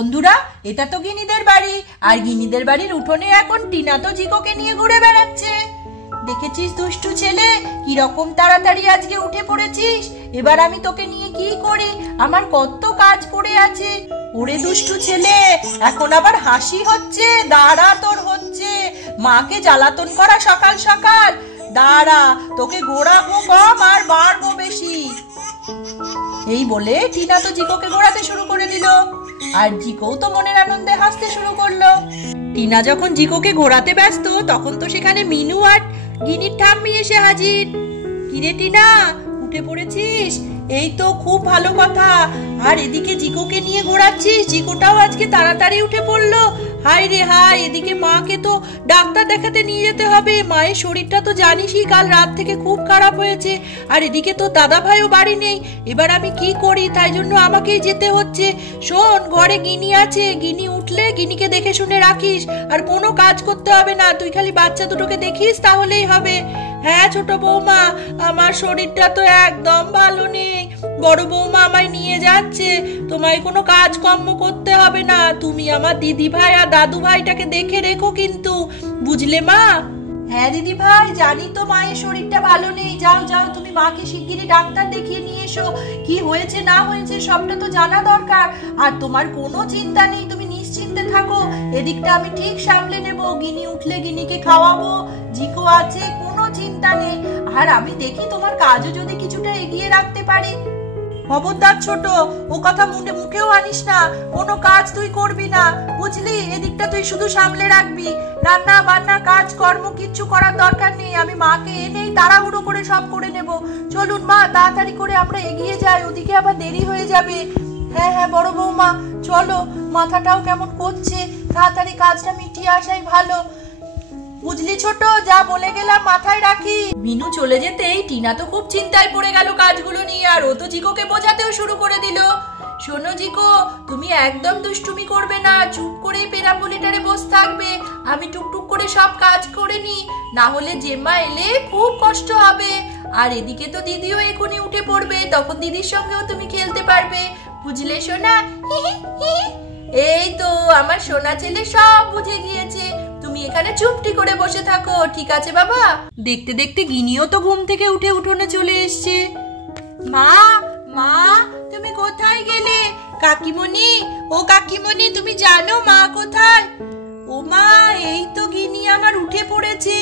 বন্ধুরা, এটা তো গিনিদের বাড়ি, আর গিনিদের বাড়ির উঠোনে এখন টিনা তো জিকোকে নিয়ে ঘুরে বেড়াচ্ছে। দেখেছিস দুষ্টু ছেলে, কিরকম তাড়াতাড়ি আজকে উঠে পড়েছিস। এবার আমি তোকে নিয়ে কি করি, আমার কত কাজ পড়ে আছে। ওরে দুষ্টু ছেলে, এখন আবার হাসি হচ্ছে? দাঁড়া, তোর হচ্ছে মাকে জ্বালাতন করা সকাল সকাল। দাঁড়া, তোকে ঘোরাবো কম আর বাড়বো বেশি। এই বলে টিনা তো জিকোকে ঘোরাতে শুরু করে দিল, আর জিকো তো মনের আনন্দে হাসতে শুরু করলো। টিনা যখন জিকোকে ঘোরাতে ব্যস্ত, তখন তো সেখানে মিনু আর গিনির ঠাম্মি এসে হাজির। কিরে টিনা, উঠে পড়েছিস? এই তো খুব ভালো কথা। আর এদিকে জিকোকে নিয়ে ঘোরাচ্ছিস, জিকোটাও আজকে তাড়াতাড়ি উঠে পড়লো। হাই রে হাই, এদিকে মাকে তো ডাক্তার দেখাতে নিয়ে যেতে হবে। মায়ের শরীরটা তো জানিসই কাল রাত থেকে খুব খারাপ হয়েছে। আর এদিকে তো দাদা ভাইও বাড়ি নেই। এবার আমি কি করি, তাই জন্য আমাকেই যেতে হচ্ছে। শোন, ঘরে গিনি আছে, গিনি উঠলে গিনিকে দেখে শুনে রাখিস, আর কোনো কাজ করতে হবে না, তুই খালি বাচ্চা দুটোকে দেখিস তাহলেই হবে। হ্যাঁ ছোট বৌমা, আমার শরীরটা তো একদম ভালো নেই। বড় বৌমা আমায় নিয়ে যাচ্ছে, তোমায় কোনো কাজ কর্ম করতে হবে না। তুমি আমার দিদি ভাই আর দাদু ভাইটাকে দেখে রেখো কিন্তু, বুঝলে মা? হ্যাঁ দিদি ভাই, জানি তো মায়ের শরীরটা ভালো নেই। যাও যাও, তুমি মাকে শিগগিরই ডাক্তার দেখিয়ে নিয়ে এসো। কি হয়েছে না হয়েছে সবটা তো জানা দরকার। আর তোমার কোনো চিন্তা নেই, তুমি নিশ্চিন্তে থাকো, এদিকটা আমি ঠিক সামলে নেব। গিনি উঠলে গিনিকে খাওয়াবো, জিকো আছে, কোনো চিন্তা নেই। আর আমি দেখি তোমার কাজও যদি কিছুটা এগিয়ে রাখতে পারি। খবরদার ছোট, ও কথা মুখেও আনিস না, কোনো কাজ তুই করবি না, বুঝলি? এদিকটা তুই শুধু সামলে রাখবি। রান্না বান্না কাজ কর্ম কিচ্ছু করার দরকার নেই, আমি মাকে এনেই তাড়াহুড়ো করে সব করে নেব। চলুন মা, তাড়াতাড়ি করে আমরা এগিয়ে যাই, ওদিকে আবার দেরি হয়ে যাবে। হ্যাঁ হ্যাঁ বড় বৌমা, চলো, মাথাটাও কেমন করছে, তাড়াতাড়ি কাজটা মিটিয়ে আসাই ভালো। বুঝলি ছোট, যা বলে গেলাম মাথায় রাখি। মিনু চলে যেতেই টিনা তো খুব চিন্তায় পড়ে গেল কাজগুলো নিয়ে, আর ও তো জিকোকে বোঝাতেও শুরু করে দিল। শোনো জিকো, তুমি একদম দুষ্টুমি করবে না, চুপ করেই পেরাম্বুলেটারে বসে থাকবে। আমি টুকটুক করে সব কাজ করে নি, না হলে জেম্মা এলে খুব কষ্ট হবে। আর এদিকে তো দিদিও এখনই উঠে পড়বে, তখন দিদির সঙ্গেও তুমি খেলতে পারবে, বুঝলে সোনা? এই তো আমার সোনা ছেলে সব বুঝে গিয়েছে, তুমি এখানে চুপটি করে বসে থাকো, ঠিক আছে বাবা? দেখতে দেখতে গিনিও তো ঘুম থেকে উঠে উঠোনে চলে এসছে। মা মা, তুমি কোথায় গেলে? কাকিমণি, ও কাকিমণি, তুমি জানো মা কোথায়? ও মা, এই তো গিনি আমার উঠে পড়েছে।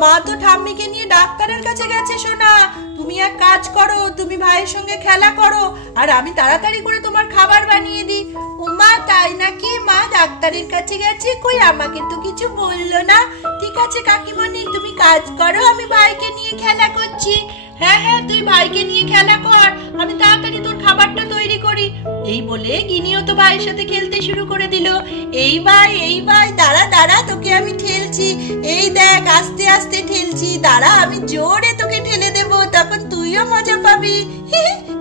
মা তো ঠাম্মিকে নিয়ে ডাক্তারের কাছে গেছে সোনা। তুমি এক কাজ করো, তুমি ভাইয়ের সঙ্গে খেলা করো, আর আমি তাড়াতাড়ি করে তোমার খাবার বানিয়ে দিই। ও মা, তাই নাকি? মা ডাক্তারের কাছে গেছে, কই আমাকে তো কিছু বললো না। ঠিক আছে কাকিমণি, তুমি কাজ করো, আমি ভাইকে নিয়ে খেলা করছি। হ্যাঁ হ্যাঁ, তুই ভাইকে নিয়ে খেলা কর, আমি তাড়াতাড়ি তোর খাবারটা তৈরি করি। এই বলে গিনিও তো ভাইয়ের সাথে খেলতে শুরু করে দিল। এই ভাই, দাঁড়া দাঁড়া, তোকে আমি ঠেলছি। এই দেখ, আস্তে আস্তে ঠেলছি, দাঁড়া, আমি জোরে তোকে ঠেলে দেব, তখন তুইও মজা পাবি।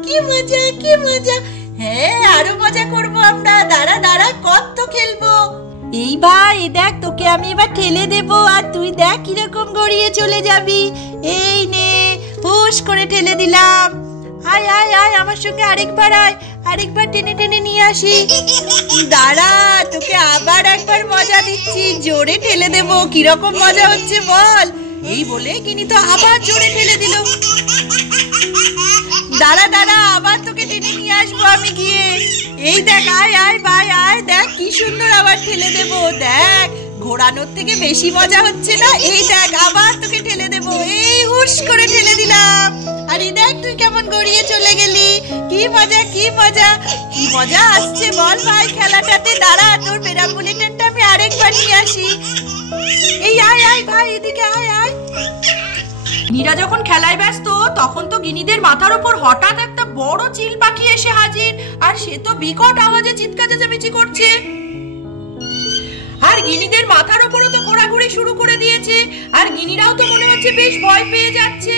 কি মজা, কি মজা। হ্যাঁ, আরো মজা করবো আমরা, দাঁড়া দাঁড়া, কত খেলবো। এই ভাই দেখ, তোকে আমি এবার ঠেলে দেব, আর তুই দেখ কিরকম গড়িয়ে চলে যাবি। এই নে, হুশ করে ঠেলে দিলাম। আয় আয় আয়, আমার সঙ্গে আরেকবার আয়, আরেকবার টেনে টেনে নিয়ে আসি। দাঁড়া, তোকে আবার একবার মজা দিচ্ছি, জোরে ঠেলে দেব, কিরকম মজা হচ্ছে বল। এই বলে গিনি তো আবার জোরে ঠেলে দিল। দাঁড়া দাঁড়া, আবার তোকে টেনে নিয়ে আসবো আমি গিয়ে। এই দেখ, আয় আয় ভাই আয়, দেখ কি সুন্দর আবার ঠেলে দেব। দেখ, ঘোরানোর থেকে বেশি মজা হচ্ছে না? এই দেখ, আবার তোকে ঠেলে দেব। এই হুশ করে ঠেলে দিলাম, আর এই দেখ তুই কেমন গড়িয়ে চলে গেলি। কি মজা, কি মজা, কি মজা আসছে বল ভাই খেলাটাতে। দাঁড়া, তোর পেরাম্বুলেটারটা আমি আরেকবার নিয়ে আসি। এই আয় আয় ভাই, এদিকে আয় আয়। মীরা যখন খেলায় ব্যস্ত, তখন তো গিনিদের মাথার উপর হঠাৎ একটা বড় চিল পাখি এসে হাজির, আর সে তো বিকট আওয়াজে চিৎকার চেঁচামেচি করছে। আর গিনিদের মাথার উপরও তো ঘোরাঘুরি শুরু করে দিয়েছে, আর গিনিরাও তো মনে হচ্ছে বেশ ভয় পেয়ে যাচ্ছে।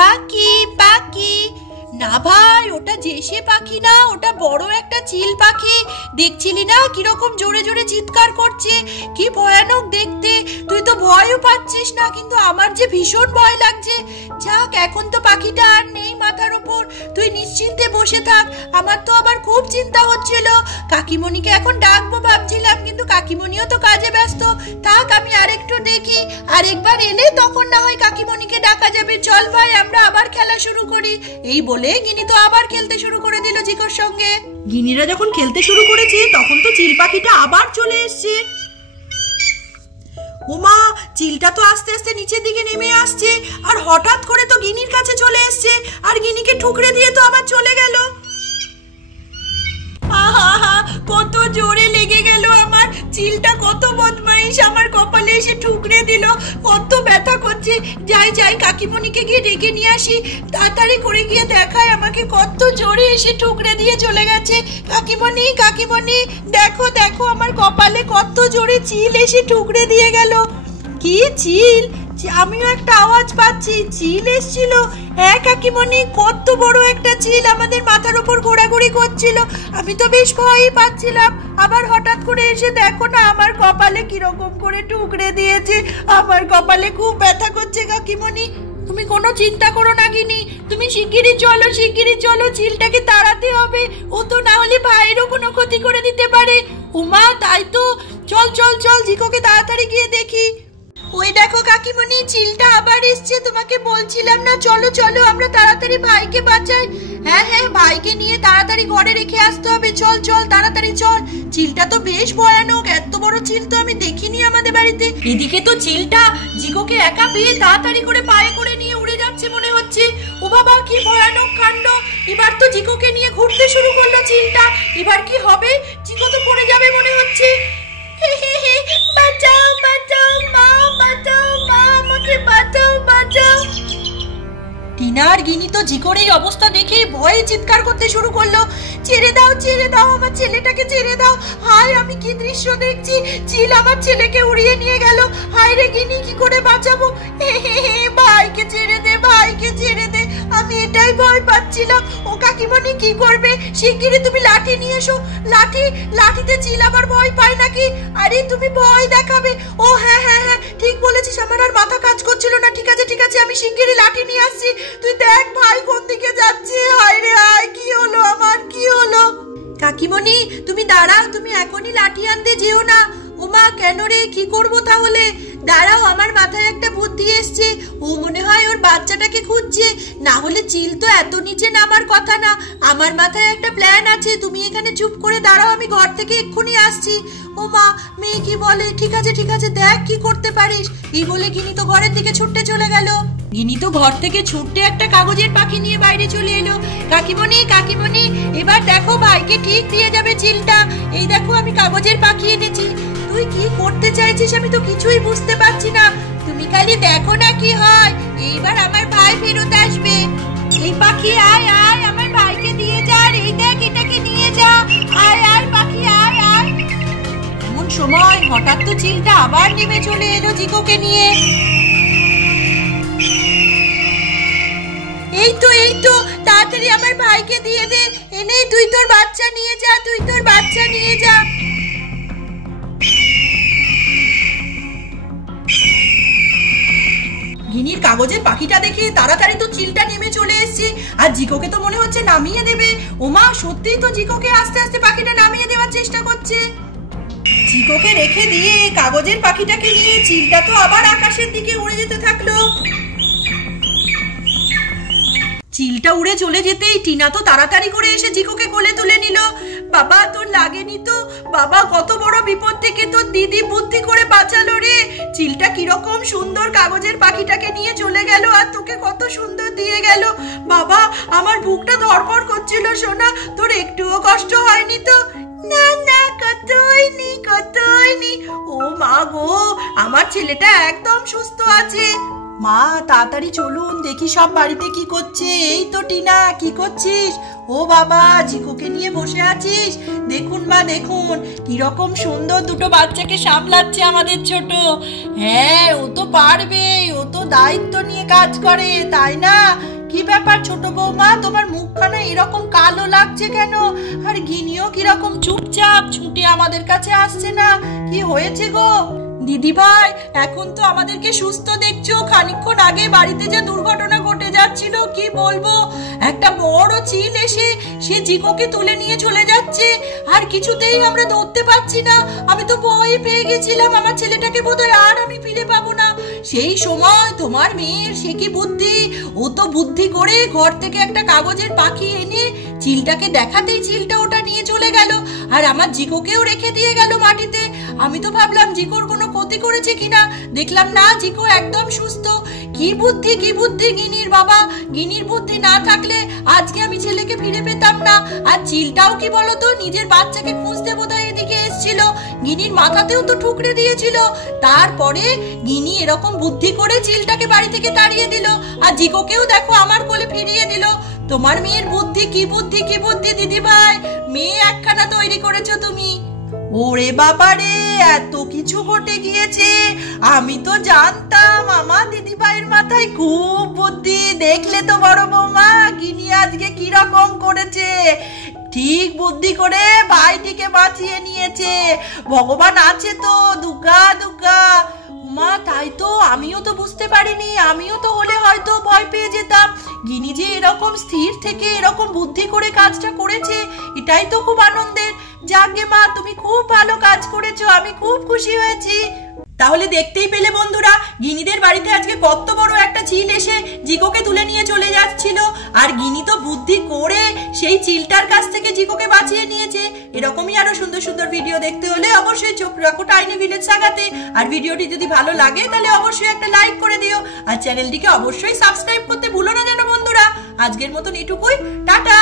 পাখি পাখি, না ভাই, ওটা জেসে পাখি না, ওটা বড় একটা চিল পাখি। দেখছিলি না কিরকম জোরে জোরে চিৎকার করছে, কি ভয়ানক দেখতে। তুই তো ভয়ও পাচ্ছিস না, কিন্তু আমার যে ভীষণ ভয় লাগছে। যাক, এখন তো পাখিটা আর নেই মাথার উপর, তুই নিশ্চিন্তে বসে থাক। আমার তো আবার খুব চিন্তা হচ্ছিল, কাকিমণিকে এখন ডাকবো ভাবছিলাম, কিন্তু কাকিমণিও তো কাজে ব্যস্ত। থাক, আমি আরেকটু দেখি, আরেকবার এলে তখন না হয় কাকিমণিকে ডাকা যাবে। চল ভাই, আমরা আবার খেলা শুরু করি। এই বলে গিনি তো আবার খেলতে শুরু করে দিল জিকোর সঙ্গে। গিনিরা যখন খেলতে শুরু করেছে তখন তো চিল পাখিটা আবার চলে এসছে। ওমা, চিলটা তো আস্তে আস্তে নিচের দিকে নেমে আসছে, আর হঠাৎ করে তো গিনির কাছে চলে এসছে, আর গিনিকে ঠুকরে দিয়ে তো আবার চলে গেল। আহা, কত জোরে লেগে গেল আমার। চিলটা কত বদমাইশ, আমার কপালে এসে ঠুকরে দিল, কত ব্যথা করছে। যাই যাই, কাকিমণিকে গিয়ে ডেকে নিয়ে আসি। তাড়াতাড়ি করে গিয়ে দেখায় আমাকে কত জোরে এসে ঠুকরে দিয়ে চলে গেছে। কাকিমণি, কাকিমণি, দেখো দেখো, আমার কপালে কত জোরে চিল এসে ঠুকরে দিয়ে গেল। কি চিল? আমিও একটা আওয়াজ পাচ্ছি, চিল এসছিল। হ্যাঁ কাকিমণি, কত বড় একটা চিল আমাদের মাথার উপর ঘোরাঘুরি করছিল। আমি তো বেশ ভয়ই পাচ্ছিলাম, আবার হঠাৎ করে এসে দেখো না আমার কপালে কিরকম করে ঠুকরে দিয়েছে। আমার কপালে খুব ব্যথা করছে কাকিমণি। তুমি কোনো চিন্তা করো না গিনি, তুমি শিগগিরই চলো, চিলটাকে তাড়াতে হবে। ও তো না হলে ভাইয়েরও কোনো ক্ষতি করে দিতে পারে। উমা, তাই তো, চল চল চল, জিকোকে তাড়াতাড়ি গিয়ে দেখি। ওই দেখো কাকিমণি, চিলটা আবার এসছে, তোমাকে বলছিলাম না, চলো চলো আমরা তাড়াতাড়ি ভাইকে বাঁচাই। হ্যাঁ হ্যাঁ, ভাইকে নিয়ে তাড়াতাড়ি ঘরে রেখে আসতে হবে। চল চল, তাড়াতাড়ি চল। চিলটা তো বেশ ভয়ানক, এত বড় চিল তো আমি দেখিনি আমাদের বাড়িতে। এদিকে তো চিলটা জিকোকে একা পেয়ে তাড়াতাড়ি করে পায়ে করে নিয়ে উড়ে যাচ্ছে মনে হচ্ছে। ও বাবা, কি ভয়ানক কাণ্ড! এবার তো জিকোকে নিয়ে ঘুরতে শুরু করলো চিলটা। এবার কি হবে? জিকো তো পড়ে যাবে মনে হচ্ছে। বাঁচাও বাঁচাও মা, বাঁচাও মা, আমাকে বাঁচাও বাঁচাও। টিনা আর গিনি তো জিকোর এই অবস্থা দেখে ভয়ে চিৎকার করতে শুরু করলো। ছেড়ে দাও আমার ছেলেটাকে, ছেড়ে দাও। হায়, আমি কি দৃশ্য দেখছি! চিল আমার ছেলেকে উড়িয়ে নিয়ে গেল। হায় রে গিনি, কি করে বাঁচাবো? ভাইকে ছেড়ে দে, ভাইকে ছেড়ে দে, আমি এটাই ভয় পাচ্ছিলাম। ও কাকিমণি, কি করবে? শিগগিরই তুমি লাঠি নিয়ে এসো। লাঠিতে চিল আবার ভয় পায় নাকি? আরে তুমি ভয় দেখাবে। ও হ্যাঁ হ্যাঁ হ্যাঁ, ঠিক বলেছিস, আমার আর মাথা কাজ করছিল না। ঠিক আছে ঠিক আছে, আমি শিগগিরই লাঠি নিয়ে আসছি। তুই দেখ ভাই কোন দিকে যাচ্ছে। হায় রে হায়, কি হলো আমার, কি হলো? কাকিমণি তুমি দাঁড়াও, তুমি এখনই লাঠি আনতে যেও না। ওমা, কেন রে, কি করবো তাহলে? দাঁড়াও, আমার মাথায় একটা বুদ্ধি এসছে। ও মনে হয় ওর বাচ্চাটাকে খুঁজছে, না হলে চিল তো এত নিচে নামার কথা না। আমার মাথায় একটা প্ল্যান আছে, তুমি এখানে চুপ করে দাঁড়াও, আমি ঘর থেকে এক্ষুনি আসছি। ও মা, মেয়ে কি বলে? ঠিক আছে ঠিক আছে, দেখ কি করতে পারিস। এই বলে গিনি তো ঘরের দিকে ছুটতে চলে গেল। গিনি তো ঘর থেকে ছুটতে একটা কাগজের পাখি নিয়ে বাইরে চলে এলো। কাকিমণি, কাকিমণি, এবার দেখো ভাইকে ঠিক দিয়ে যাবে চিলটা। এই দেখো, আমি কাগজের পাখি এনেছি। তুই কি করতে চাইছিস আমি তো কিছুই বুঝতে পারছি না। তুমি খালি দেখো না কি হয়। এইবার আমার ভাই ফেরত আসবে। এই পাখি, আয় আয়, আমার ভাইকে দিয়ে যা। এই দেখ, এটাকে নিয়ে যা। আয় আয় পাখি, আয় আয়। এমন সময় হঠাৎ তো চিলটা আবার নেমে চলে এলো জিকোকে নিয়ে। এই তো, তাড়াতাড়ি আমার ভাইকে দিয়ে দে। এনেই, তুই তোর বাচ্চা নিয়ে যা, তুই তোর বাচ্চা নিয়ে যা। গিনির কাগজের পাখিটা দেখে তাড়াতাড়ি তো চিলটা নেমে চলে এসেছে, আর জিকোকে তো মনে হচ্ছে নামিয়ে দেবে। ওমা, সত্যিই তো জিকোকে আস্তে আস্তে পাখিটা নামিয়ে দেওয়ার চেষ্টা করছে। জিকোকে রেখে দিয়ে কাগজের পাখিটাকে নিয়ে চিলটা তো আবার আকাশের দিকে উড়ে যেতে থাকলো। চিলটা উড়ে চলে যেতেই টিনা তো তাড়াতাড়ি করে এসে জিকোকে কোলে তুলে নিল। বাবা, তোর লাগেনি তো? বাবা, কত বড় বিপদ থেকে তোর দিদি বুদ্ধি করে বাঁচালো রে। চিলটা কিরকম সুন্দর কাগজের পাখিটাকে নিয়ে চলে গেল, আর তোকে কত সুন্দর দিয়ে গেল। বাবা, আমার বুকটা ধড়ফড় করছিল সোনা, তোর একটুও কষ্ট হয়নি তো? না না, কতই নি। ও মা গো, আমার ছেলেটা একদম সুস্থ আছে। মা, তাড়াতাড়ি চলুন, দেখি সব বাড়িতে কি করছে। এই তো টিনা, কি করছিস? ও বাবা, জিকোকে নিয়ে বসে আছিস? দেখুন মা, দেখুন কিরকম সুন্দর দুটো বাচ্চাকে সামলাচ্ছে আমাদের ছোট। হ্যাঁ, ও তো পারবে, ও তো দায়িত্ব নিয়ে কাজ করে, তাই না? কি ব্যাপার ছোট বৌমা, তোমার মুখখানা এরকম কালো লাগছে কেন? আর গিনিও কিরকম চুপচাপ, ছুটে আমাদের কাছে আসছে না, কি হয়েছে গো? দিদি ভাই, এখন তো আমাদেরকে সুস্থ দেখছো, খানিকক্ষণ আগে বাড়িতে যে দুর্ঘটনা ঘটে যাচ্ছিল কি বলবো, একটা বড় চিল এসে সে জিকোকে তুলে নিয়ে চলে যাচ্ছে, আর কিছুতেই আমরা ধরতে পারছি না। আমি তো ভয় পেয়ে গেছিলাম আমার ছেলেটাকে বোধহয় আর আমি ফিরে পাবো না। সেই সময় তোমার মেয়ের সে কি বুদ্ধি, ও তো বুদ্ধি করে ঘর থেকে একটা কাগজের পাখি এনে চিলটাকে দেখাতেই চিলটা ওটা নিয়ে চলে গেল, আর আমার জিকোকেও রেখে দিয়ে গেল মাটিতে। আমি তো ভাবলাম জিকোর কোনো ক্ষতি করেছে কিনা, দেখলাম না, জিকো একদম সুস্থ। কি বুদ্ধি কি বুদ্ধি গিনির বাবা, গিনির বুদ্ধি না থাকলে আজকে আমি ছেলেকে ফিরে পেতাম না। আর চিলটাও কি বলতো, নিজের বাচ্চাকে খুঁজতে বোধহয় এদিকে এসেছিল, গিনির মাথাতেও তো ঠুকরে দিয়েছিল। তারপরে গিনি এরকম বুদ্ধি করে চিলটাকে বাড়ি থেকে তাড়িয়ে দিল, আর জিকোকেও দেখো আমার কোলে ফিরিয়ে দিল। তোমার মেয়ের বুদ্ধি কি বুদ্ধি কি বুদ্ধি দিদি ভাই, মেয়ে একখানা তৈরি করেছো তুমি। ওরে বাবা রে, এত কিছু ঘটে গিয়েছে, আমি তো জানতাম আমার দিদি ভাইয়ের মাথায় খুব বুদ্ধি। দেখলে তো বড় বৌমা, গিনি আজকে কি রকম করেছে, ঠিক বুদ্ধি করে ভাইটিকে বাঁচিয়ে নিয়েছে। ভগবান আছে তো, দুর্গা দুর্গা মা। তাই তো, আমিও তো বুঝতে পারিনি, আমিও তো হলে হয়তো ভয় পেয়ে যেতাম। গিনি যে এরকম স্থির থেকে এরকম বুদ্ধি করে কাজটা করেছে, এটাই তো খুব আনন্দের। যাকে মা, তুমি খুব ভালো কাজ করেছো, আমি খুব খুশি হয়েছি। তাহলে দেখতেই পেলে বন্ধুরা, গিনিদের বাড়িতে আজকে কত বড় একটা চিল এসে জিকোকে তুলে নিয়ে চলে যাচ্ছিল, আর গিনি তো বুদ্ধি করে সেই চিলটার কাছ থেকে জিকোকে বাঁচিয়ে নিয়েছে। এরকমই আরো সুন্দর সুন্দর ভিডিও দেখতে হলে অবশ্যই চোখ রাখো টাইনি ভিলেজ সাগাতে। আর ভিডিওটি যদি ভালো লাগে তাহলে অবশ্যই একটা লাইক করে দিও, আর চ্যানেলটিকে অবশ্যই সাবস্ক্রাইব করতে ভুলো না যেন বন্ধুরা। আজকের মতন এটুকুই, টাটা।